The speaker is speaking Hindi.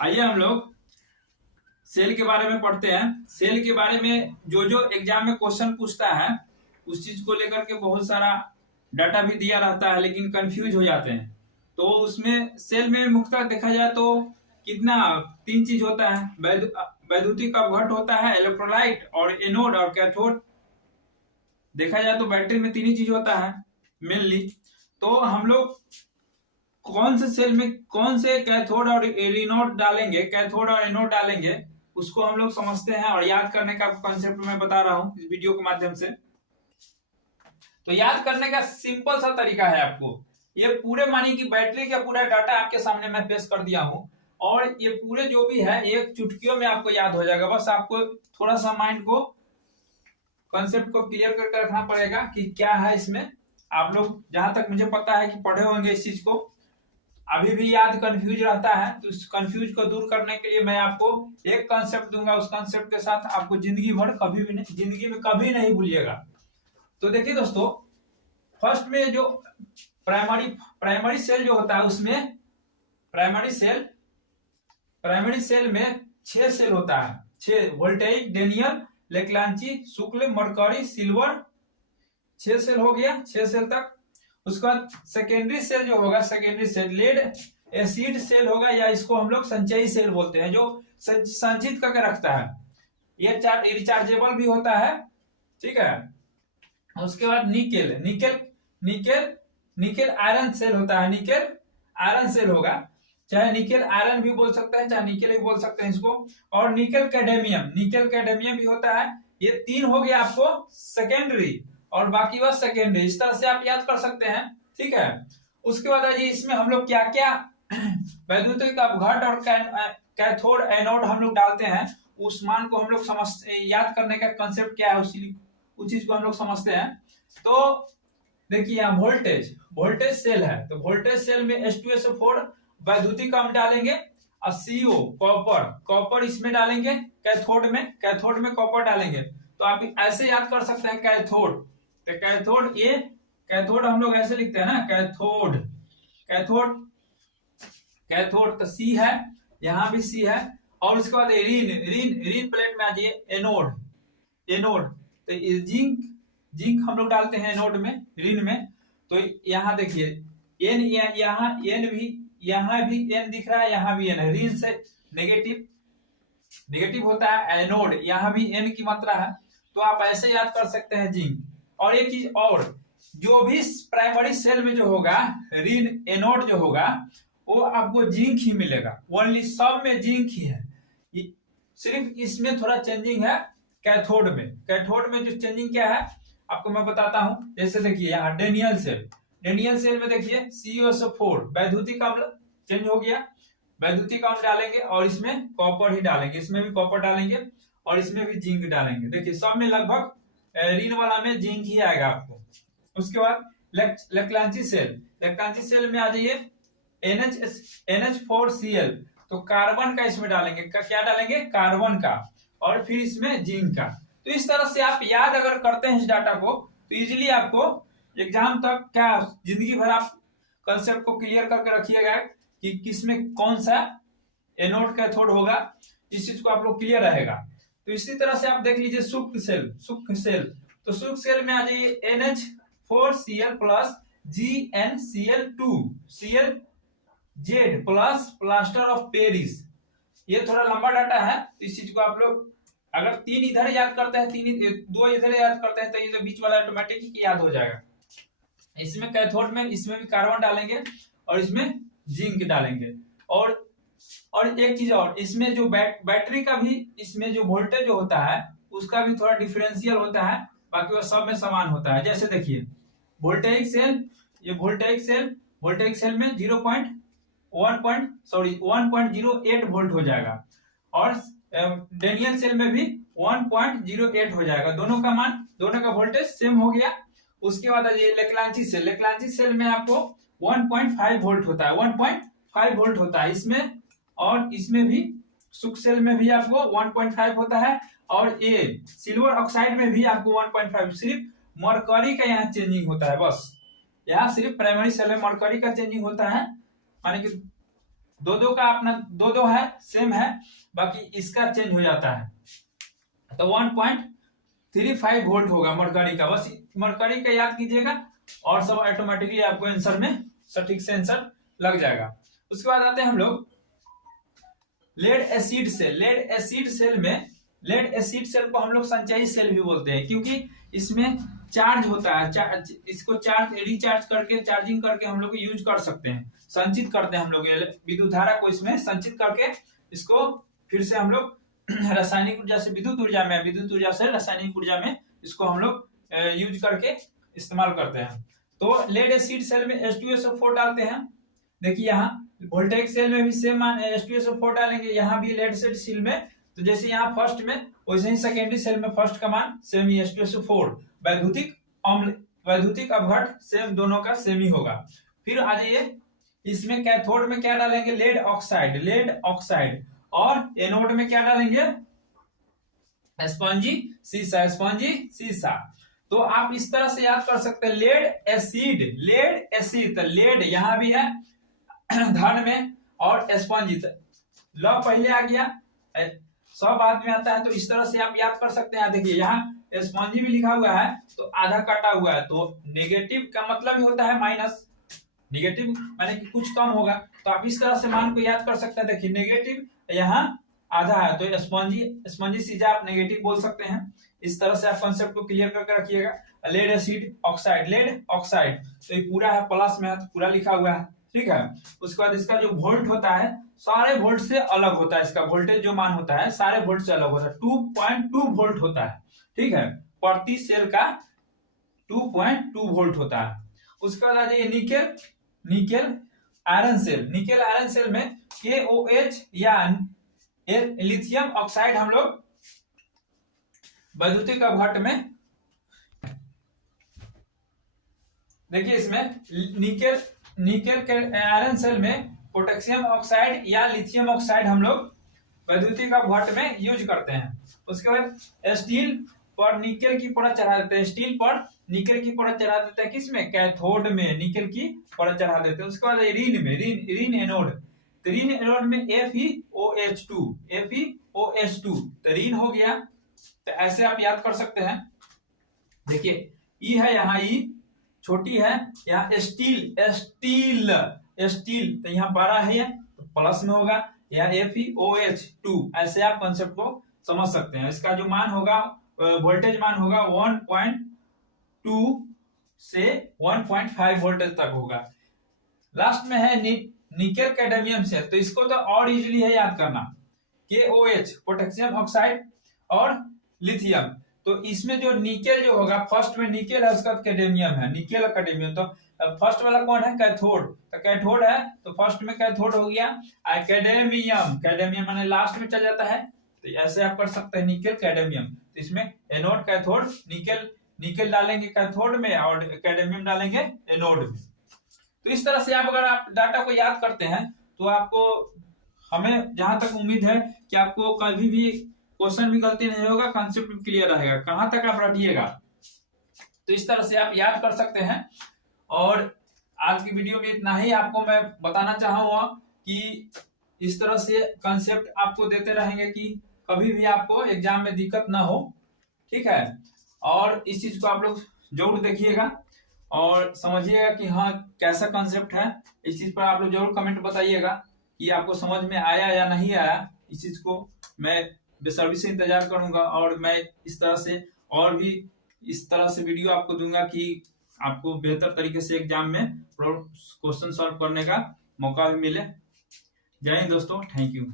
आइए हम लोग सेल के बारे में पढ़ते हैं। सेल के बारे में जो जो एग्जाम में क्वेश्चन पूछता है उस चीज को लेकर के बहुत सारा डाटा भी दिया रहता है, लेकिन कंफ्यूज हो जाते हैं। तो उसमें सेल में मुख्यतः देखा जाए तो कितना तीन चीज होता है। वैद्युतिक अपघट्ट होता है, इलेक्ट्रोलाइट और एनोड और कैथोड। देखा जाए तो बैटरी में तीन ही चीज होता है मेनली। तो हम लोग कौन से सेल में कौन से कैथोड और एनोड डालेंगे, कैथोड और एनोड डालेंगे, उसको हम लोग समझते हैं और याद करने का कॉन्सेप्ट मैं बता रहा हूं इस वीडियो के माध्यम से। तो याद करने का सिंपल सा तरीका है आपको। ये पूरे मानिए कि बैटरी का पूरा डाटा आपके सामने मैं पेश कर दिया हूं और ये पूरे जो भी है एक चुटकियों में आपको याद हो जाएगा। बस आपको थोड़ा सा माइंड को कॉन्सेप्ट को क्लियर करके रखना पड़ेगा कि क्या है इसमें। आप लोग जहां तक मुझे पता है कि पढ़े होंगे इस चीज को, अभी भी याद कंफ्यूज रहता है, तो इस कंफ्यूज को दूर करने के लिए मैं आपको एक कॉन्सेप्ट दूंगा। उस कॉन्सेप्ट के साथ आपको जिंदगी भर कभी भी नहीं, जिंदगी में कभी नहीं भूलिएगा। तो देखिए दोस्तों, फर्स्ट में जो प्राइमरी सेल जो होता है उसमें प्राइमरी सेल में 6 सेल होता है। 6 वोल्टेज, डेनियल, लेक्लांची, शुक्ल, मरकरी, सिल्वर। 6 सेल हो गया, 6 सेल तक। उसके बाद सेकेंडरी सेल जो होगा, secondary cell lead acid cell होगा, या इसको हम लोग संचयी सेल बोलते हैं, जो संचित करके रखता है। ये रिचार्जेबल भी होता है, ठीक है। उसके बाद निकेल आयरन सेल होता है। निकेल आयरन सेल होगा, चाहे निकेल आयरन भी बोल सकते हैं, चाहे निकेल भी बोल सकते हैं इसको। और निकेल कैडमियम भी होता है। ये 3 हो गया आपको सेकेंडरी और बाकी बस सेकेंडरी। इस तरह से आप याद कर सकते हैं, ठीक है। उसके बाद आइए इसमें हम लोग क्या क्या वैद्युतिक अपघट्ट और कैथोड एनोड हम लोग डालते हैं, उस मान को हम लोग याद करने का कंसेप्ट क्या है उस चीज को हम लोग समझते हैं। तो देखिए यहाँ वोल्टेज सेल है, तो वोल्टेज सेल में H2SO4 वैद्युतिक हम डालेंगे और CO कॉपर इसमें डालेंगे। कैथोड में कॉपर डालेंगे। तो आप ऐसे याद कर सकते हैं कैथोड, तो कैथोड हम लोग ऐसे लिखते हैं ना, कैथोड तो C है, यहां भी C है। और उसके बाद रीन प्लेट में आ जाइए एनोड तो जिंक हम लोग डालते हैं एनोड में, ऋण में। तो यहाँ देखिए एन, यहाँ भी एन दिख रहा है, यहाँ भी एन है। ऋण से नेगेटिव होता है एनोड, यहाँ भी एन की मात्रा है। तो आप ऐसे याद कर सकते हैं जिंक। और एक चीज और, जो भी प्राइमरी सेल में जो होगा ऋण एनोड जो होगा वो आपको जिंक ही मिलेगा। ओनली सब में जिंक ही है, सिर्फ इसमें थोड़ा चेंजिंग है कैथोड में जो चेंजिंग क्या है आपको मैं बताता हूं। जैसे देखिए यहाँ डेनियल सेल में देखिए COSO4 वैद्युतिक अम्ल चेंज हो गया, वैद्युतिक अम्ल डालेंगे और इसमें कॉपर ही डालेंगे, इसमें भी कॉपर डालेंगे और इसमें भी जिंक डालेंगे। देखिए सब में लगभग ऋण वाला में जिंक ही आएगा आपको। उसके बाद लेक्लांची सेल में आ जाइए NH4Cl, तो कार्बन का इसमें डालेंगे, क्या डालेंगे, कार्बन का, और फिर इसमें जिंक का। तो इस तरह से आप याद अगर करते हैं इस डाटा को तो इजीली आपको एग्जाम तक क्या जिंदगी भर आप कंसेप्ट को क्लियर करके रखिएगा कि किसमें कौन सा एनोड कैथोड होगा, इस चीज को आप लोग क्लियर रहेगा। तो इसी तरह से आप देख लीजिए शुक्ल सेल, तो शुक्ल सेल में आ जाइए NH4Cl plus GnCl2 ClZ plus plaster of Paris. ये थोड़ा लंबा डाटा है, इस चीज को आप लोग अगर 3 इधर याद करते हैं, 2 इधर याद करते हैं, तो ये बीच वाला ऑटोमेटिक ही याद हो जाएगा। इसमें कैथोड में इसमें भी कार्बन डालेंगे और इसमें जिंक डालेंगे। और एक चीज और, इसमें जो बैटरी का भी इसमें जो वोल्टेज जो होता है उसका भी थोड़ा डिफरेंशियल होता है, बाकी वो सब में समान होता है। जैसे देखिए वोल्टेज सेल में 1.08 वोल्ट हो जाएगा और डेनियल सेल में भी 1.08 हो जाएगा। दोनों का वोल्टेज सेम हो गया। उसके बाद ये लेक्लांची सेल में आपको 1.5 वोल्ट होता है, 1.5 वोल्ट होता है इसमें। और इसमें भी शुक्ल सेल में भी आपको 1.5 होता है और ये सिल्वर ऑक्साइड में भी आपको 1.5। सिर्फ मरकरी का यहाँ चेंजिंग होता है, बस यहाँ सिर्फ प्राइमरी सेल में मरकरी का चेंजिंग होता है, माने कि दो का अपना दो है, सेम है, बाकी इसका चेंज हो जाता है। तो 1.35 वोल्ट होगा मरकरी का, बस मरकरी का याद कीजिएगा और सब ऑटोमेटिकली आपको आंसर में सटीक से आंसर लग जाएगा। उसके बाद आते हैं हम लोग lead acid cell. Lead acid cell में, लेड एसिड सेल को हम लोग संचयी सेल भी बोलते हैं, क्योंकि इसमें चार्ज होता है, इसको चार्ज रिचार्ज करके, चार्जिंग करके हम लोग यूज कर सकते हैं, संचित करते हैं हम लोग विद्युत धारा को इसमें संचित करके इसको फिर से हम लोग रासायनिक ऊर्जा से विद्युत ऊर्जा में, विद्युत ऊर्जा से रासायनिक ऊर्जा में इसको हम लोग यूज करके इस्तेमाल करते हैं। तो लेड एसिड सेल में H2SO4 डालते हैं। देखिए यहाँ वोल्टेज सेल में भी सेम H2SO4 डालेंगे, यहाँ भी लेड एसिड सेल में, तो जैसे यहाँ फर्स्ट में वैसे ही सेकेंडरी सेल में फर्स्ट का मान सेम ही H2SO4। वैद्युतिक अम्ल, वैद्युतिक अपघट सेम, दोनों का सेम ही होगा। फिर आ जाइए इसमें कैथोड में क्या डालेंगे, लेड ऑक्साइड, लेड ऑक्साइड, और एनोड में क्या डालेंगे, स्पंजी सीसा, स्पंजी सीसा। तो आप इस तरह से याद कर सकते हैं लेड एसिड, लेड एसिड, तो लेड यहां भी है धन में और स्पंजी, ल पहले आ गया, सब बाद में आता है, तो इस तरह से आप याद कर सकते हैं। देखिए यहाँ स्पंजी भी लिखा हुआ है तो आधा काटा हुआ है, तो नेगेटिव का मतलब ही होता है माइनस, नेगेटिव माने कि कुछ कम होगा, तो आप इस तरह से मान को याद कर सकते हैं। देखिए नेगेटिव यहाँ आधा है, तो स्पंजी, स्पंजी सीधा आप नेगेटिव बोल सकते हैं। इस तरह से आप कंसेप्ट को क्लियर करके रखिएगा। Lead acid oxide, lead oxide, तो ये पूरा है, प्लस में है तो पूरा लिखा हुआ है, ठीक है। उसके बाद इसका जो वोल्ट होता है सारे वोल्ट से अलग होता है, इसका वोल्टेज जो मान होता है सारे वोल्ट से अलग होता है, 2.2 वोल्ट होता है, ठीक है। प्रति सेल का 2.2 वोल्ट होता है। उसके बाद आ जाइए nickel, nickel iron cell. Nickel iron cell में KOH या लिथियम ऑक्साइड हम लोग वैद्युतिक अपघट में, देखिए इसमें निकेल, निकेल के आयरन सेल में पोटेशियम ऑक्साइड या लिथियम ऑक्साइड हम लोग वैद्युतिक अपघट में यूज करते हैं। उसके बाद स्टील पर निकेल की परत चढ़ा देते हैं, स्टील पर निकेल की परत चढ़ा देते हैं, किसमें, कैथोड में निकेल की परत चढ़ा देते हैं। उसके बाद रीन में, रीन एनोड, तो रीन एनोड में FeOH2, FeOH2, तो रीन हो गया। तो ऐसे आप याद कर सकते हैं। देखिए ई है यहाँ, ई छोटी है, यहाँ स्टील, स्टील, स्टील, तो यहाँ 12 है तो प्लस में होगा, यहाँ FeOH2, ऐसे आप कंसेप्ट को समझ सकते हैं। इसका जो मान होगा, वोल्टेज मान होगा 1.2 से 1.5 वोल्टेज तक होगा। लास्ट में है निकेल कैडमियम सेल, तो इसको तो और इजीली है याद करना, KOH पोटेशियम ऑक्साइड और लिथियम, तो इसमें जो निकेल जो होगा, फर्स्ट में निकेल है, उसका कैडमियम है, निकेल और कैडमियम, तो फर्स्ट वाला कौन है, कैथोड, तो कैथोड है तो फर्स्ट में कैथोड हो गया। कैडमियम, कैडमियम माने लास्ट में चल जाता है, तो ऐसे आप कर सकते हैं निकेल कैडमियम। तो इसमें एनोड कैथोड, निकेल, निकेल डालेंगे कैथोड में और कैडमियम डालेंगे एनोड में। तो इस तरह से आप अगर आप डाटा को याद करते हैं तो आपको, हमें जहां तक उम्मीद है कि आपको कभी भी क्वेश्चन भी गलती नहीं होगा, कंसेप्ट क्लियर रहेगा, कहां तक आप रटिएगा। तो इस तरह से आप याद कर सकते हैं। और आज की वीडियो में इतना ही आपको मैं बताना चाहूंगा कि इस तरह से कंसेप्ट आपको देते रहेंगे कि कभी भी आपको एग्जाम में दिक्कत ना हो, ठीक है। और इस चीज को आप लोग जरूर देखिएगा और समझिएगा कि हाँ कैसा कंसेप्ट है। इस चीज पर आप लोग जरूर कमेंट बताइएगा कि आपको समझ में आया या नहीं आया। इस चीज को मैं बेसब्री से इंतजार करूंगा और मैं इस तरह से और भी इस तरह से वीडियो आपको दूंगा कि आपको बेहतर तरीके से एग्जाम में क्वेश्चन सॉल्व करने का मौका भी मिले। जय हिंद दोस्तों, थैंक यू।